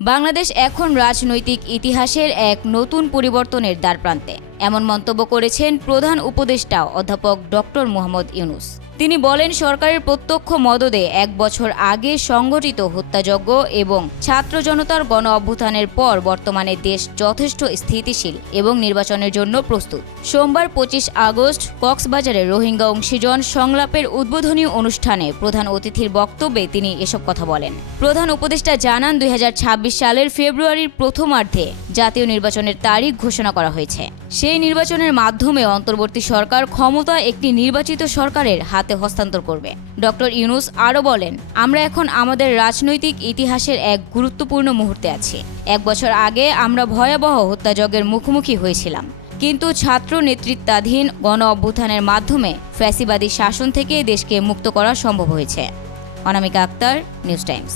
বাংলাদেশ এখন রাজনৈতিক ইতিহাসের এক নতুন পরিবর্তনের দ্বারপ্রান্তে। এমন মন্তব্য করেছেন প্রধান উপদেষ্টা অধ্যাপক ডক্টর মোহাম্মদ ইউনুস। তিনি বলেন, সরকারের প্রত্যক্ষ মদদে এক বছর আগে সংগঠিত হত্যাযজ্ঞ এবং ছাত্র জনতার গণ অভ্যুত্থানের পর বর্তমানে দেশ যথেষ্ট স্থিতিশীল এবং নির্বাচনের জন্য প্রস্তুত। সোমবার পঁচিশ আগস্ট কক্সবাজারে রোহিঙ্গা অংশীজন সংলাপের উদ্বোধনী অনুষ্ঠানে প্রধান অতিথির বক্তব্যে তিনি এসব কথা বলেন। প্রধান উপদেষ্টা জানান, দুই হাজার ছাব্বিশ সালের ফেব্রুয়ারির প্রথমার্ধে জাতীয় নির্বাচনের তারিখ ঘোষণা করা হয়েছে। সেই নির্বাচনের মাধ্যমে অন্তর্বর্তী সরকার ক্ষমতা একটি নির্বাচিত সরকারের হাতে হস্তান্তর করবে। ডক্টর ইউনুস আরও বলেন, আমরা এখন আমাদের রাজনৈতিক ইতিহাসের এক গুরুত্বপূর্ণ মুহূর্তে আছি। এক বছর আগে আমরা ভয়াবহ হত্যাযজ্ঞের মুখোমুখি হয়েছিলাম। কিন্তু ছাত্র নেতৃত্বাধীন গণ অভ্যুত্থানের মাধ্যমে ফ্যাসিবাদী শাসন থেকে দেশকে মুক্ত করা সম্ভব হয়েছে। Anamika Akter, News Times.